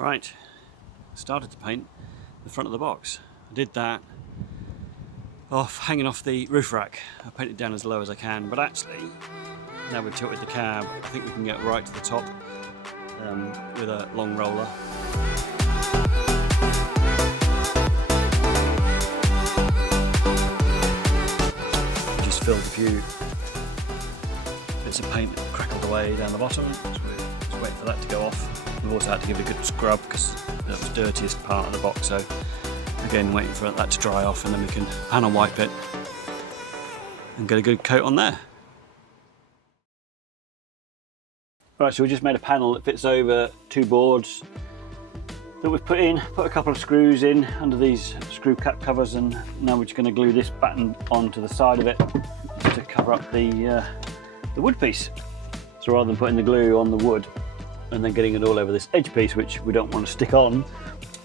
Right, started to paint the front of the box. I did that hanging off the roof rack. I painted down as low as I can, but actually, now we've tilted the cab, I think we can get right to the top with a long roller. Just filled a few bits of paint that crackled away down the bottom, so we're just waiting for that to go off. We've also had to give it a good scrub because that was the dirtiest part of the box, so again waiting for that to dry off and then we can panel wipe it and get a good coat on there. Right, so we just made a panel that fits over two boards that we've put a couple of screws in under these screw cap covers, and now we're just going to glue this batten onto the side of it to cover up the wood piece. So rather than putting the glue on the wood and then getting it all over this edge piece, which we don't want to stick on,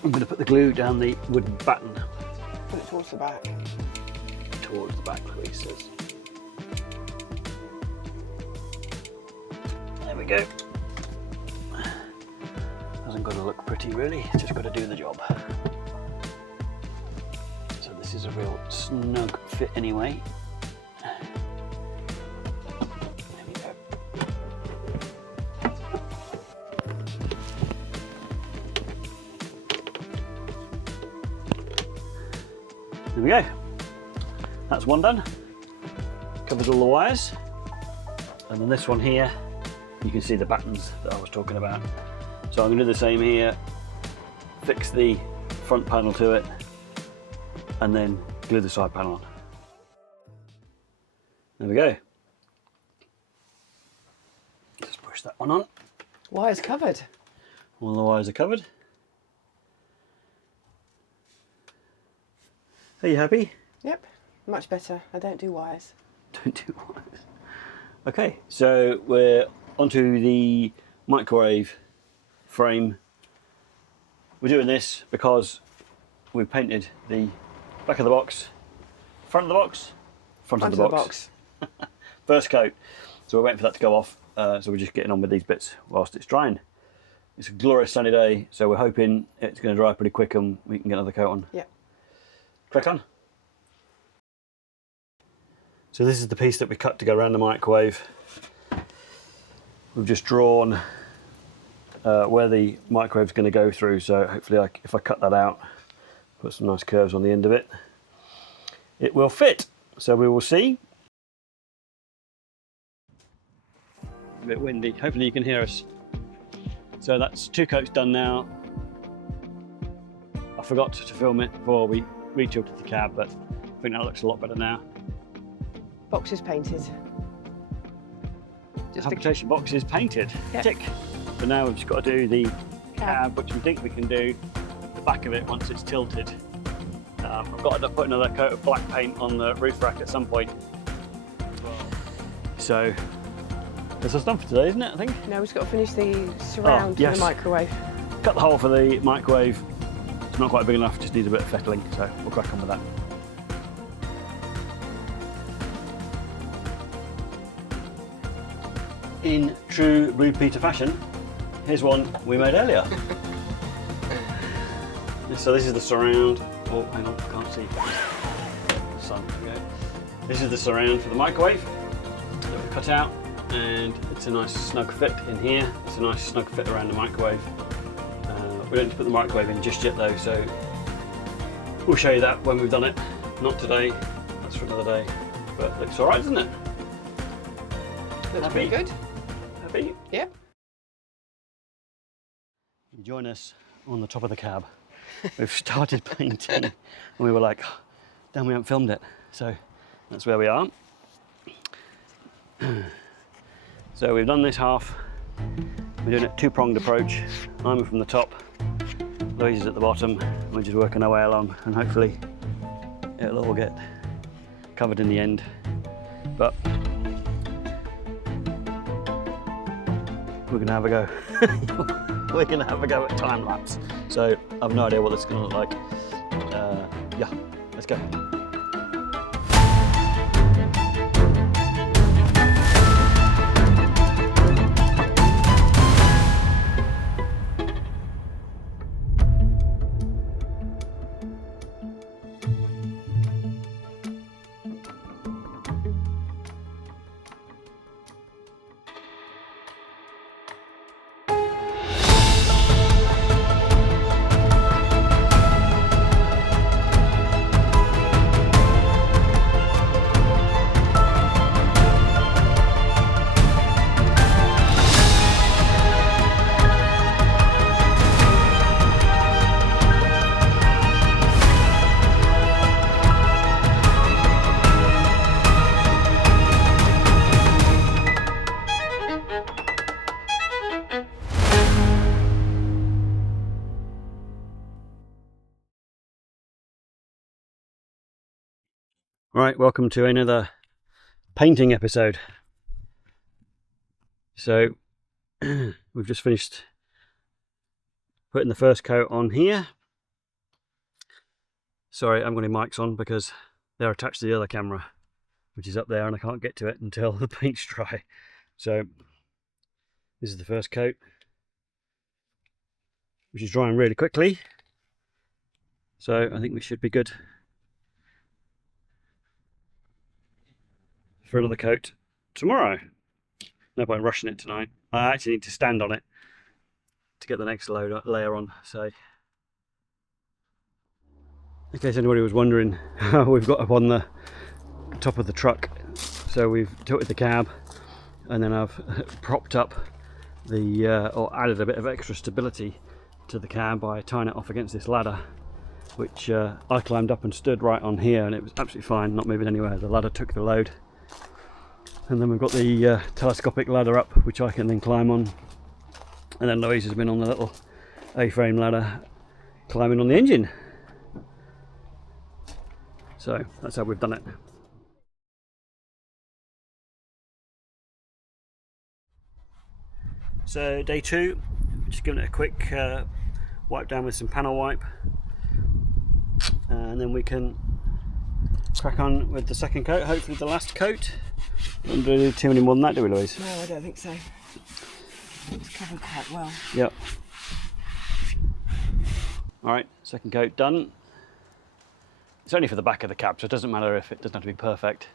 I'm going to put the glue down the wooden batten. Put it towards the back. Towards the back, Louise says. There we go. Hasn't got to look pretty really, it's just got to do the job. So this is a real snug fit anyway. There we go. There we go. That's one done. Covers all the wires. And then this one here, you can see the battens that I was talking about. So I'm going to do the same here, fix the front panel to it, and then glue the side panel on. There we go. Just push that one on. Wires covered. All the wires are covered. Are you happy? Yep, much better. I don't do wires. Don't do wires. Okay, so we're onto the microwave frame. We're doing this because we've painted the back of the box, front of the box, front of the box. First coat. So we're waiting for that to go off. So we're just getting on with these bits whilst it's drying. It's a glorious sunny day, so we're hoping it's going to dry pretty quick and we can get another coat on. Yep. Crack on. So this is the piece that we cut to go around the microwave. We've just drawn where the microwave's going to go through, so hopefully if I cut that out, put some nice curves on the end of it, it will fit. So we will see. A bit windy, hopefully you can hear us. So that's two coats done now. I forgot to film it before we re-tilted the cab, but I think that looks a lot better now. Box is painted. Habitation box is painted. Yep. Tick. So now we've just got to do the cab, which we think we can do the back of it once it's tilted. I've got to put another coat of black paint on the roof rack at some point. So that's us done for today, isn't it, I think? No, we've just got to finish the surround for the microwave. Cut the hole for the microwave. It's not quite big enough, just needs a bit of fettling, so we'll crack on with that. In true Blue Peter fashion, here's one we made earlier. So this is the surround. Oh, hang on, I can't see. The sun, there we go. This is the surround for the microwave that we cut out, and it's a nice snug fit in here. It's a nice snug fit around the microwave. We don't need to put the microwave in just yet though, so we'll show you that when we've done it. Not today, that's for another day, but looks alright, doesn't it? Looks pretty good. Happy? Yep. You join us on the top of the cab. We've started painting and we were like, oh, damn, we haven't filmed it. So that's where we are. So we've done this half. We're doing a two-pronged approach. I'm from the top, Louise is at the bottom. We're just working our way along and hopefully it'll all get covered in the end. But we're gonna have a go. We're gonna have a go at time lapse. So I've no idea what this is gonna look like. Yeah, let's go. Right, welcome to another painting episode. So we've just finished putting the first coat on here. Sorry, I'm going to mics on because they're attached to the other camera, which is up there, and I can't get to it until the paint's dry. So this is the first coat, which is drying really quickly. So I think we should be good for another coat tomorrow. No point rushing it tonight. I actually need to stand on it to get the next layer on. So in case anybody was wondering how we've got up on the top of the truck, so we've tilted the cab and then I've propped up the or added a bit of extra stability to the cab by tying it off against this ladder, which I climbed up and stood right on here, and it was absolutely fine, not moving anywhere. The ladder took the load. And then we've got the telescopic ladder up, which I can then climb on. And then Louise has been on the little A-frame ladder climbing on the engine. So that's how we've done it. So day 2, just giving it a quick wipe down with some panel wipe. And then we can crack on with the second coat, hopefully the last coat. We don't do too many more than that, do we, Louise? No, I don't think so. It's covered quite well. Yep. Alright, second coat done. It's only for the back of the cab, so it doesn't matter if it doesn't have to be perfect.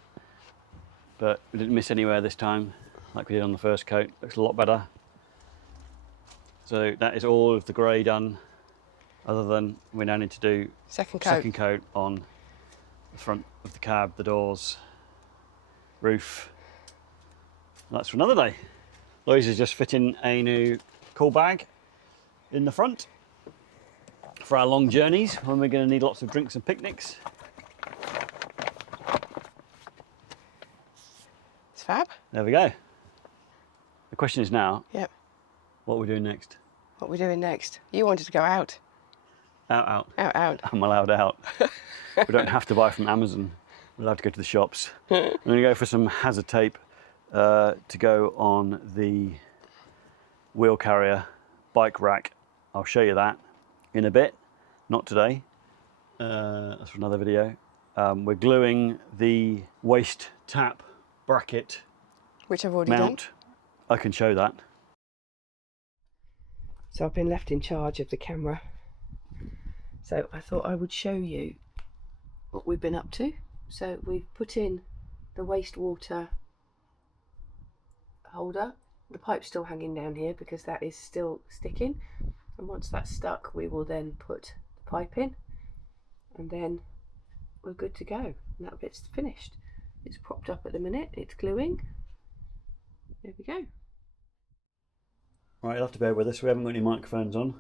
But we didn't miss anywhere this time, like we did on the first coat. Looks a lot better. So that is all of the grey done, other than we now need to do Second coat on the front of the cab, the doors, roof. That's for another day. Louise is just fitting a new cool bag in the front for our long journeys when we're going to need lots of drinks and picnics. It's fab. There we go. The question is now, Yep. what are we doing next? What are we doing next? You wanted to go out. Out. Out. I'm allowed out. We don't have to buy from Amazon. We're allowed to go to the shops. I'm going to go for some hazard tape to go on the wheel carrier bike rack. I'll show you that in a bit, not today. That's for another video. We're gluing the waste tap bracket Which I've already mount. done. I can show that. So I've been left in charge of the camera. So I thought I would show you what we've been up to. So we've put in the wastewater holder. The pipe's still hanging down here because that is still sticking. And once that's stuck, we will then put the pipe in. And then we're good to go. And that bit's finished. It's propped up at the minute. It's gluing. There we go. Right, you'll have to bear with us, we haven't got any microphones on.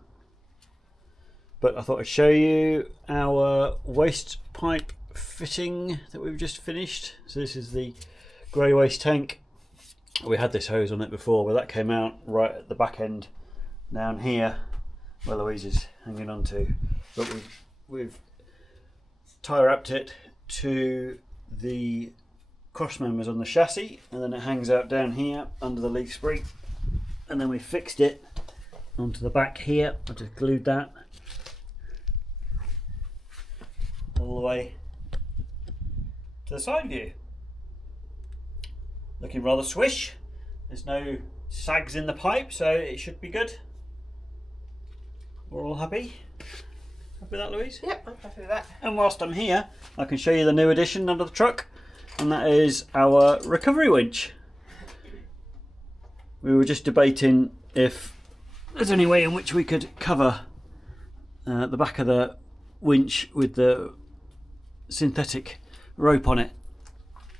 But I thought I'd show you our waste pipe fitting that we've just finished. So this is the grey waste tank. We had this hose on it before, but that came out right at the back end down here where Louise is hanging on to. But we've tie wrapped it to the cross members on the chassis, and then it hangs out down here under the leaf spring. And then we fixed it onto the back here. I just glued that all the way to the side view. Looking rather swish. There's no sags in the pipe, so it should be good. We're all happy. Happy with that, Louise? Yep, I'm happy with that. And whilst I'm here, I can show you the new addition under the truck, and that is our recovery winch. We were just debating if there's any way in which we could cover the back of the winch with the synthetic rope on it,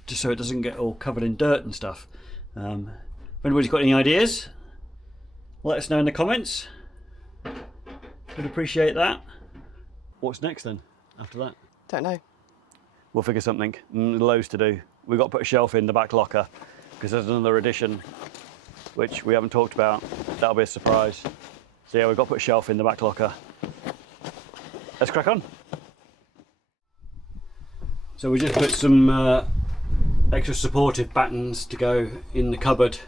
just so it doesn't get all covered in dirt and stuff. If anybody's got any ideas, let us know in the comments. Would appreciate that. What's next then, after that? Don't know. We'll figure something. Loads to do. We've got to put a shelf in the back locker because there's another addition which we haven't talked about. That'll be a surprise. So yeah, we've got to put a shelf in the back locker. Let's crack on. So we just put some extra supportive battens to go in the cupboard.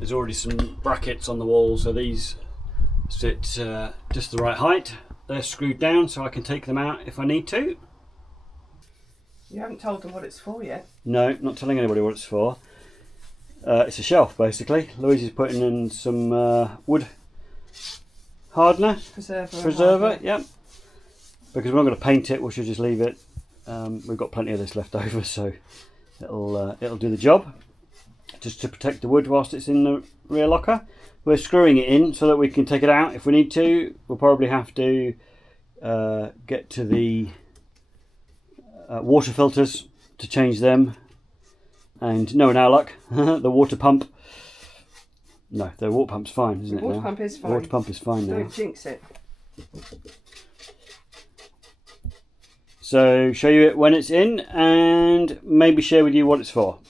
There's already some brackets on the wall, so these sit just the right height. They're screwed down so I can take them out if I need to. You haven't told them what it's for yet. No, not telling anybody what it's for. It's a shelf basically. Louise is putting in some wood hardener. Preserver, yep. Because we're not going to paint it, we should just leave it. We've got plenty of this left over, so it'll do the job. Just to protect the wood whilst it's in the rear locker. We're screwing it in so that we can take it out if we need to. We'll probably have to get to the water filters to change them. And no, in our luck, the water pump. No, the water pump's fine, isn't it? The water pump is fine. The water pump is fine now. Don't jinx it. So show you it when it's in and maybe share with you what it's for.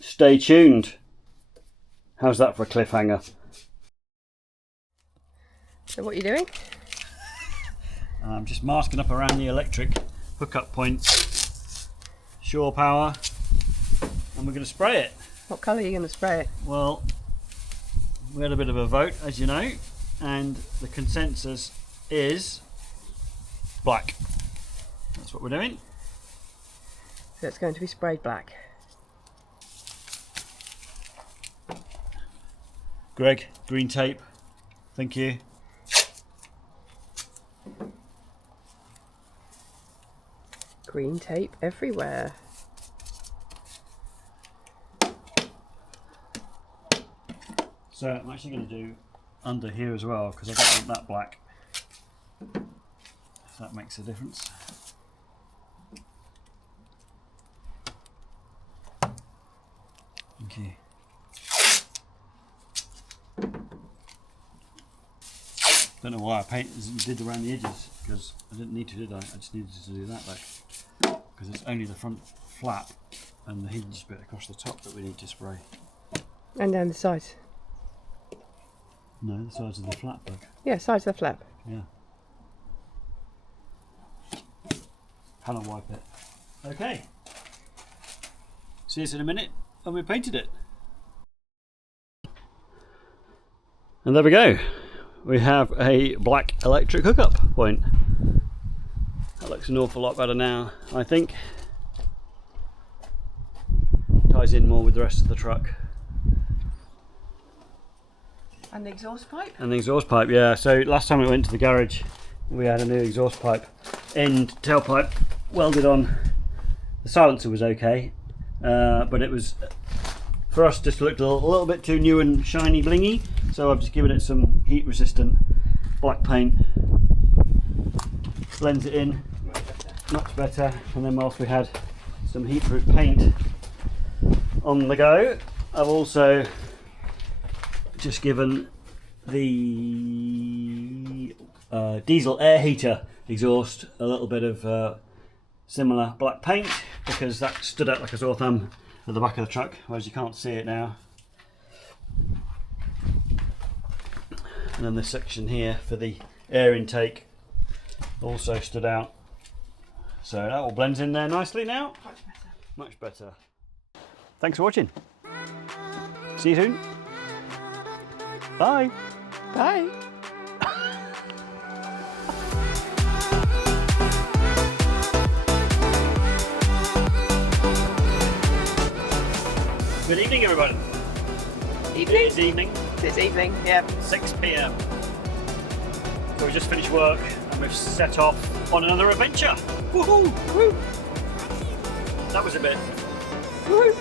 Stay tuned. How's that for a cliffhanger? So what are you doing? I'm just masking up around the electric hookup point. Shore power. And we're going to spray it. What colour are you going to spray it? Well, we had a bit of a vote, as you know, and the consensus is black. That's what we're doing. So it's going to be sprayed black. Greg, green tape. Thank you. Green tape everywhere. So I'm actually going to do under here as well because I don't want that black. If that makes a difference. Okay. Don't know why I did around the edges because I didn't need to, did I? I just needed to do that though because it's only the front flap and the hinge bit across the top that we need to spray. And down the sides. No, the sides of the flap bug. Yeah, sides of the flap. Yeah. Panel wipe it. Okay. See us in a minute when we painted it. And there we go. We have a black electric hookup point. That looks an awful lot better now, I think. Ties in more with the rest of the truck. And the exhaust pipe? And the exhaust pipe, yeah. So last time we went to the garage, we had a new exhaust pipe. End tailpipe welded on. The silencer was okay, but it was, for us, just looked a little bit too new and shiny blingy. So I've just given it some heat resistant black paint. Blends it in, much better. And then whilst we had some heat proof paint on the go, I've also just given the diesel air heater exhaust a little bit of similar black paint because that stood out like a sore thumb at the back of the truck, whereas you can't see it now. And then this section here for the air intake also stood out. So that all blends in there nicely now. Much better. Much better. Thanks for watching. See you soon. Bye. Bye. Good evening, everybody. Evening? It's evening. It's evening, yeah. 6 p.m. So we just finished work and we've set off on another adventure. Woohoo! Woo. That was a bit. Woo.